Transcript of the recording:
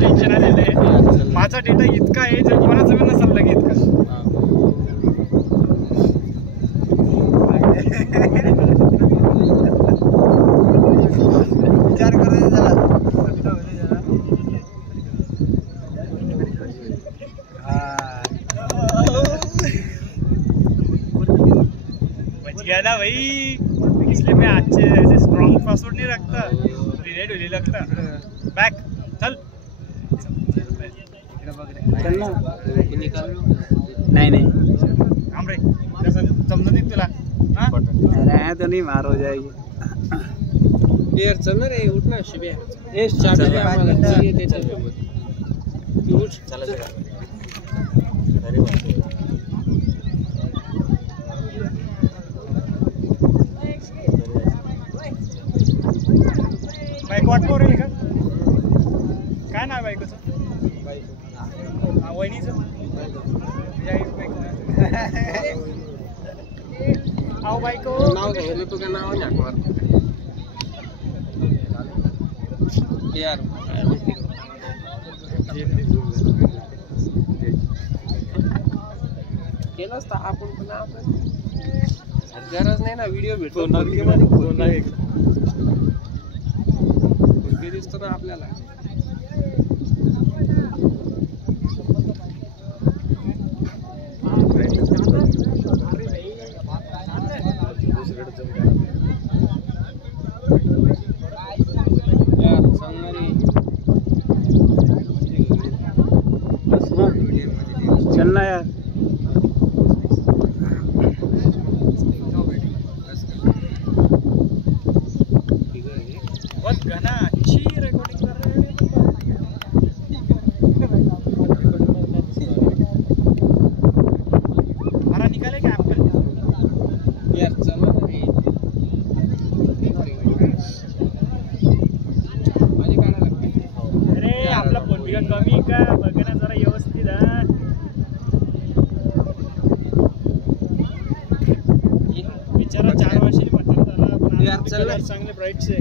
टेन्शन आलेलं आहे. माझा डेटा इतका आहे जर कोणाचा पण नसेल लगे इतका. विचार करू जरा. बच गया ना भाई, इसलिए मैं अच्छे ऐसे स्ट्रॉन्ग पासवर्ड नहीं रखता, रिलेट विलेट रखता. बैक चल चल ना. नहीं नहीं काम रे जैसा समझ नहीं तुला. हाँ अरे तो नहीं मार हो जाएगी यार. चल ना रे, उठ ना शिव्या. ए चाबी दे आम्हाला. ये त्याच्या तू उठ. चला चला. अरे बाईक वाट पोरेल का? काय नाव बायकोचं? वहिनीचं आओ बायको. नाव सांगितलं तू काय नाव नाही आठवत यार. केलं असतं आपण पण. आपण गरज नाही ना व्हिडिओ भेटतो दिसतो ना आपल्याला. चलना यार. बहुत गाना अच्छी रिकॉर्डिंग कर रहे हैं. हमारा निकाले क्या एप्पल? यार चला रे. माझी काढा लागते. अरे आपला फोन बिघा कमी का बघा ना जरा व्यवस्थित. बिचारा 4 वर्षांनी म्हातारा झाला पण यार चल ना. चांगले ब्राईट से.